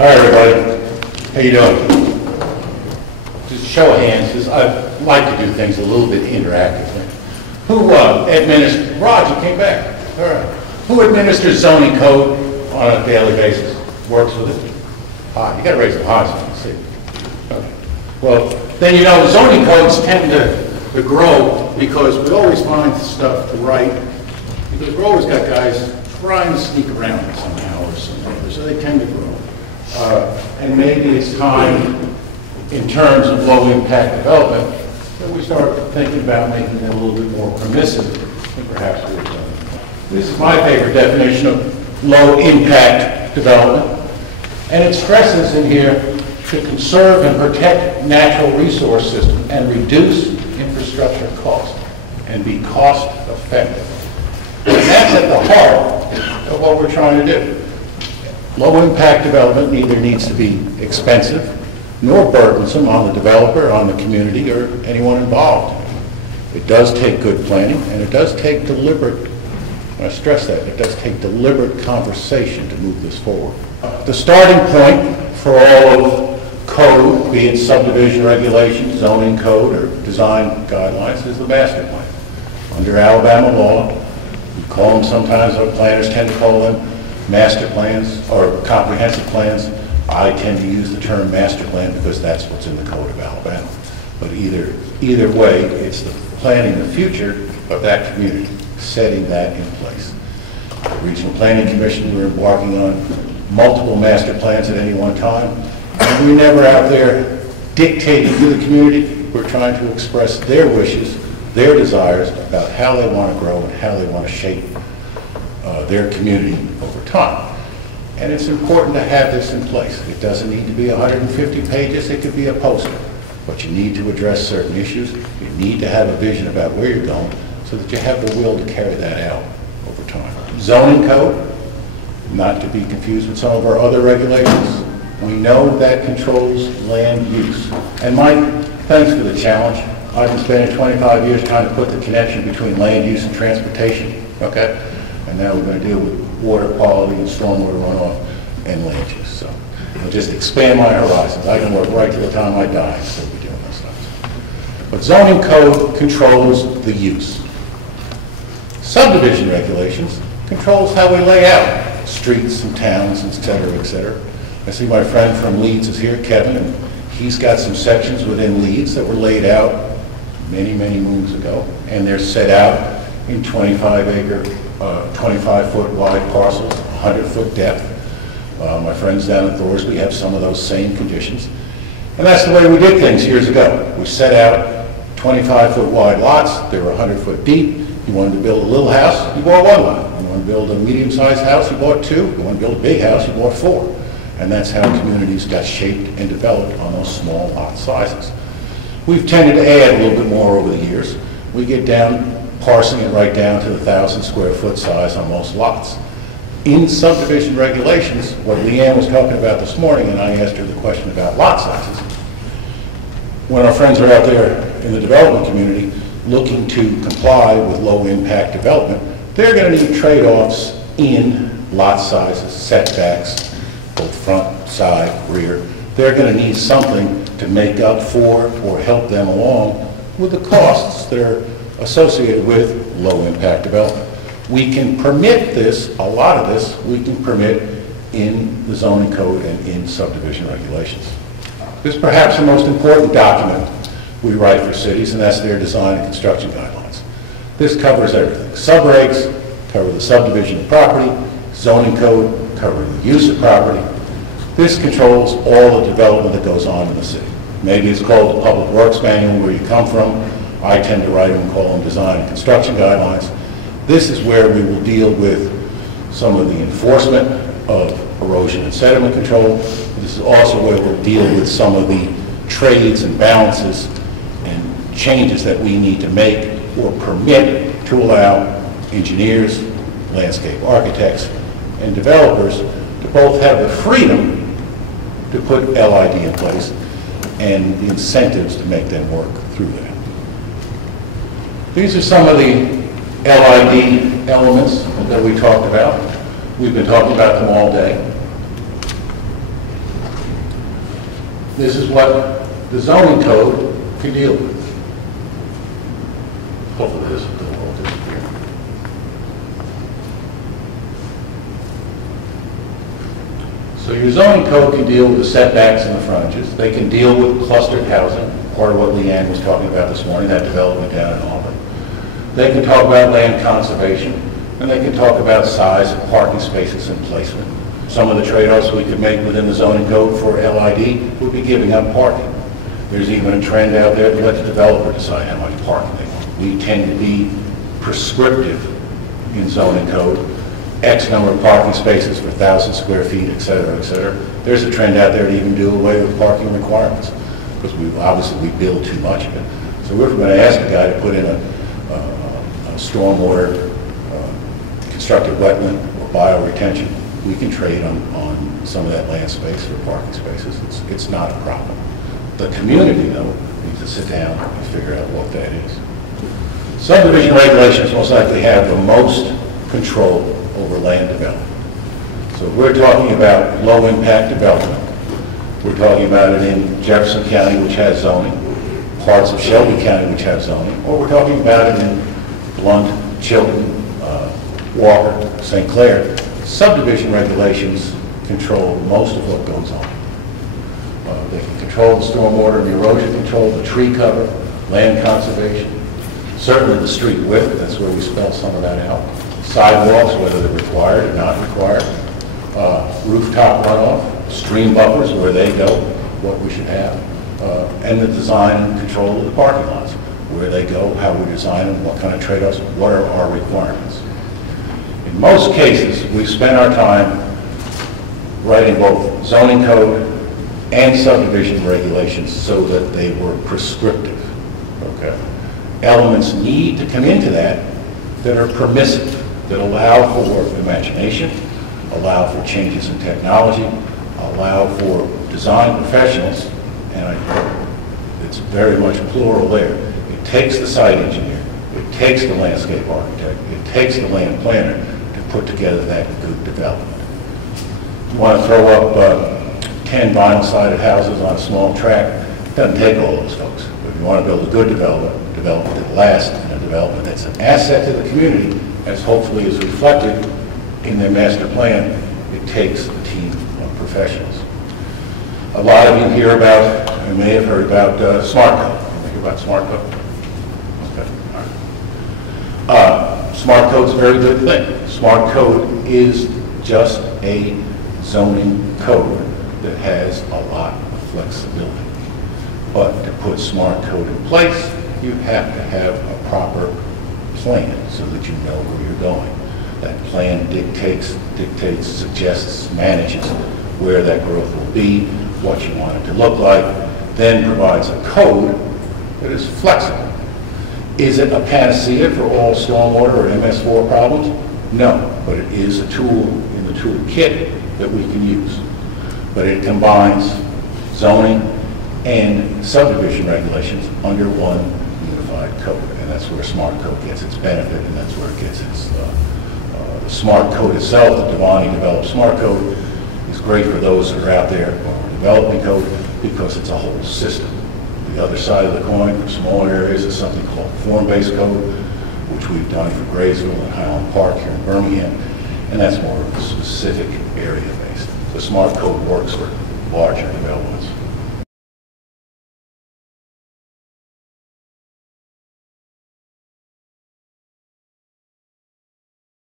Hi, everybody. How you doing? Just show of hands, because I like to do things a little bit interactively. Who administers, Roger came back. All right. Who administers zoning code on a daily basis? Works with it? You got to raise the eyes so you can see. Okay. Well, then you know zoning codes tend to grow because we always find stuff to write, because we've always got guys trying to sneak around it somehow or something, so they tend to grow. And maybe it's time, in terms of low-impact development, that we start thinking about making them a little bit more permissive than perhaps we've done. This is my favorite definition of low-impact development, and it stresses in here to conserve and protect natural resource systems and reduce infrastructure cost and be cost-effective. And that's at the heart of what we're trying to do. Low-impact development neither needs to be expensive nor burdensome on the developer, on the community, or anyone involved. It does take good planning, and it does take deliberate, I stress that, it does take deliberate conversation to move this forward. The starting point for all of code, be it subdivision regulations, zoning code, or design guidelines, is the master plan. Under Alabama law, we call them sometimes, our planners tend to call them master plans or comprehensive plans. I tend to use the term master plan because that's what's in the Code of Alabama. But either way, it's the planning the future of that community, setting that in place. The Regional Planning Commission, we're embarking on multiple master plans at any one time. And we're never out there dictating to the community. We're trying to express their wishes, their desires about how they want to grow and how they want to shape their community over time. And it's important to have this in place. It doesn't need to be 150 pages, it could be a poster. But you need to address certain issues. You need to have a vision about where you're going so that you have the will to carry that out over time. Zoning code, not to be confused with some of our other regulations. We know that controls land use. And Mike, thanks for the challenge. I've been spending 25 years trying to put the connection between land use and transportation, okay? And now we're going to deal with water quality and stormwater runoff and land use. So I'll just expand my horizons. I can work right to the time I die and still be doing this stuff. But zoning code controls the use. Subdivision regulations controls how we lay out streets and towns, et cetera, et cetera. I see my friend from Leeds is here, Kevin, and he's got some sections within Leeds that were laid out many, many moons ago, and they're set out in 25-foot wide parcels, 100-foot depth. My friends down at Thorsby have some of those same conditions. And that's the way we did things years ago. We set out 25-foot wide lots. They were 100-foot deep. You wanted to build a little house, you bought one lot. You wanted to build a medium-sized house, you bought two. You wanted to build a big house, you bought four. And that's how communities got shaped and developed on those small lot sizes. We've tended to add a little bit more over the years. We get down, parsing it right down to the 1,000-square-foot size on most lots. In subdivision regulations, what Leanne was talking about this morning, and I asked her the question about lot sizes, when our friends are out there in the development community looking to comply with low-impact development, they're going to need trade-offs in lot sizes, setbacks, both front, side, rear. They're going to need something to make up for or help them along with the costs that are associated with low-impact development. We can permit this, a lot of this, we can permit in the zoning code and in subdivision regulations. This is perhaps the most important document we write for cities, and that's their design and construction guidelines. This covers everything. Subregs cover the subdivision of property, zoning code covering the use of property. This controls all the development that goes on in the city. Maybe it's called the Public Works Manual where you come from. I tend to write them and call them design and construction guidelines. This is where we will deal with some of the enforcement of erosion and sediment control. This is also where we'll deal with some of the trades and balances and changes that we need to make or permit to allow engineers, landscape architects, and developers to both have the freedom to put LID in place and the incentives to make them work through that. These are some of the LID elements that we talked about. We've been talking about them all day. This is what the zoning code can deal with. Hopefully this will disappear. So your zoning code can deal with the setbacks and the frontages. They can deal with clustered housing, part of what Leanne was talking about this morning, that development down in Auburn. They can talk about land conservation, and they can talk about size of parking spaces and placement. Some of the trade-offs we could make within the zoning code for LID would be giving up parking. There's even a trend out there to let the developer decide how much parking they want. We tend to be prescriptive in zoning code, X number of parking spaces for 1,000 square feet, et cetera, et cetera. There's a trend out there to even do away with parking requirements, because obviously we build too much of it. So if we're going to ask a guy to put in a stormwater, constructed wetland, or bioretention, we can trade on some of that land space for parking spaces. It's not a problem. The community, though, needs to sit down and figure out what that is. Subdivision regulations most likely have the most control over land development. So if we're talking about low-impact development, we're talking about it in Jefferson County, which has zoning, parts of Shelby County, which have zoning, or we're talking about it in Blunt, Chilton, Walker, St. Clair. Subdivision regulations control most of what goes on. They can control the stormwater, the erosion control, the tree cover, land conservation, certainly the street width, that's where we spell some of that out. Sidewalks, whether they're required or not required. Rooftop runoff, stream buffers, where they go, what we should have. And the design and control of the parking lots, where they go, how we design them, what kind of trade-offs, what are our requirements. In most cases, we spend our time writing both zoning code and subdivision regulations so that they were prescriptive. Okay? Elements need to come into that are permissive, that allow for imagination, allow for changes in technology, allow for design professionals, and it's very much plural there. It takes the site engineer, it takes the landscape architect, it takes the land planner to put together that good development. You want to throw up 10 vinyl-sided houses on a small tract, it doesn't take all those folks. But if you want to build a good development that lasts, and a development that's an asset to the community, as hopefully is reflected in their master plan, it takes a team of professionals. A lot of you hear about, you may have heard about smart code. You think about smart code? Okay, all right. Smart code's a very good thing. Smart code is just a zoning code that has a lot of flexibility. But to put smart code in place, you have to have a proper plan so that you know where you're going. That plan dictates, suggests, manages where that growth will be, what you want it to look like, then provides a code that is flexible. Is it a panacea for all stormwater or MS4 problems? No, but it is a tool in the toolkit that we can use. But it combines zoning and subdivision regulations under one unified code, and that's where smart code gets its benefit, and that's where it gets its the smart code itself. The Devani developed smart code is great for those that are out there developing code because it's a whole system. The other side of the coin for smaller areas is something called form-based code, which we've done for Graysville and Highland Park here in Birmingham, and that's more specific area-based. The smart code works for larger developments.